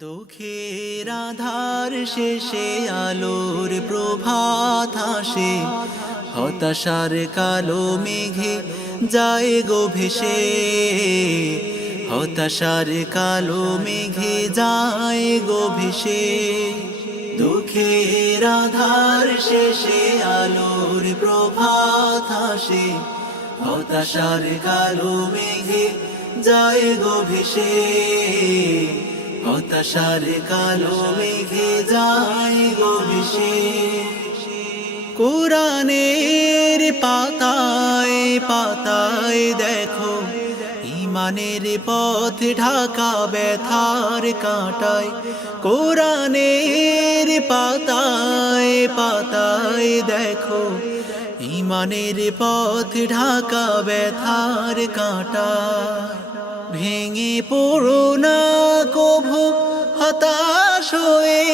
দুঃখের আধার শেষে আলোর প্রভাত আসে, হতাশার কালো মেঘে যায় গো ভেসে, হতাশার কালো মেঘে যায় গো ভেসে। দুঃখের আধার শেষে আলোর প্রভাত আসে, হতাশার কালো মেঘে যায় গো ভেসে, হতাশার কালো মেঘে যায় গো ভেসে। কোরআনের পাতায় পাতায় দেখো ইমানের পথ ঢাকা ব্যথার কাঁটায়। কোরআনের পাতায় পাতায় দেখো ইমানের পথ ঢাকা ব্যথার কাঁটায়। ভেঙে পড়ো না কভু হতাশ হয়ে,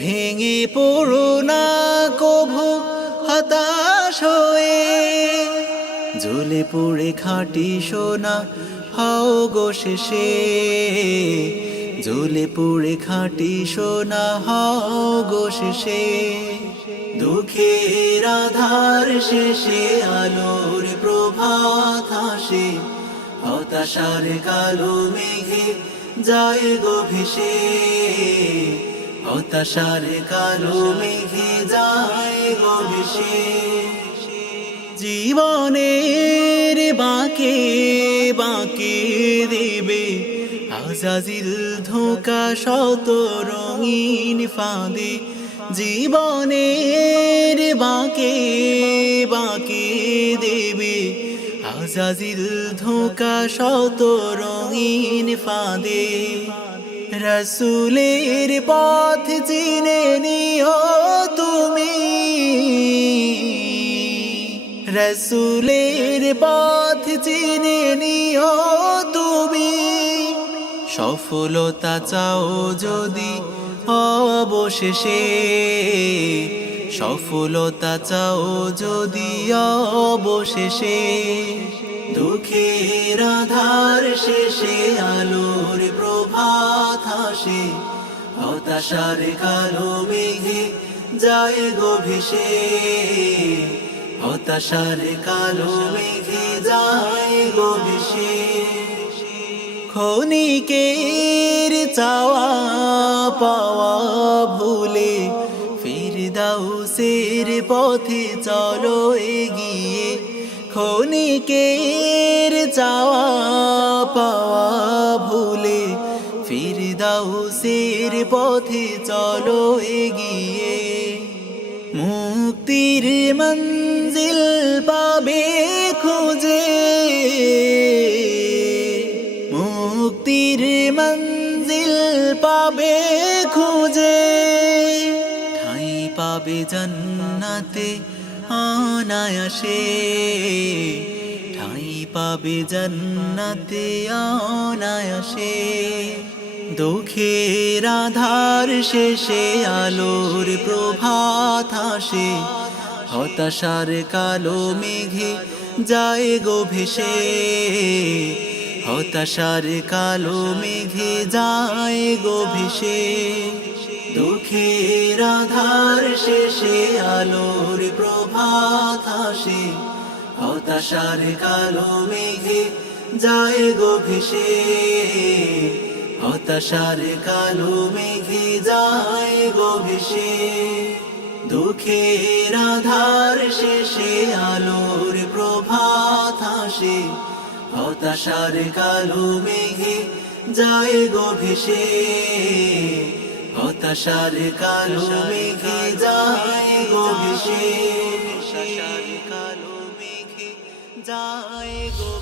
ভেঙে পড়ো না কভু হতাশ হয়ে। জ্বলে পুড়ে খাঁটি সোনা হও গো শেষে, জ্বলে পুড়ে খাঁটি সোনা হও গো শেষে। দুঃখের আধার শেষে আলোর প্রভাত আসে, হতাশার কালো মেঘে যায় গো ভেসে, হতাশার কালো মেঘে যায় গো ভেসে। জীবনের বাঁকে বাঁকে দেবে আজাজিল ধোঁকা শত রঙিন ফাঁদে। জীবনের বাঁকে বাঁকে দেবে আজাজিল ধোঁকা শত রঙিন ফাঁদে। রসুলের পথ চিনে নিও তুমি, রসুলের পথ চিনে নিও তুমি। সফলতা চাও যদি অবশেষে, সফলতা চাও যদি অবশেষে। দুঃখের আধার শেষে আলোর প্রভাত আসে, হতাশার কালো মেঘে যায় গো ভেসে, হতাশার কালো মেঘে যায় গো ভেসে। ক্ষণিকের চাওয়া পাওয়া ভুলে ফিরদাউসের পথে চলো এগিয়ে। ক্ষণিকের চাওয়া পাওয়া ভুলে ফিরদাউসের পথে চলো এগিয়ে। মুক্তির মঞ্জিল পাবে খুঁজে, মুক্তির মঞ্জিল পাবে খুঁজে। ঠাঁই পাবে জান্নাতে অনায়াসে, ঠাঁই পাবে জান্নাতে অনায়াসে। দুঃখের আধার শেষে আলোর প্রভাত আসে, হতাশার কালো মেঘে যায় গো ভেসে, হতাশার কালো মেঘে যায় গো ভেসে। দুঃখের আধার শেষে আলোর প্রভাত আসে, হতাশার কালো মেঘে যায় গো ভেসে, হতাশার কালো মেঘে যায় গো ভেসে। দুঃখের আধার শেষে আলোর প্রভাত আসে, হতাশার কালো মেঘে যায় গো ভেসে, হতাশার কালো মেঘে যায় গো ভেসে, হতাশার কালো মেঘে যায় গো।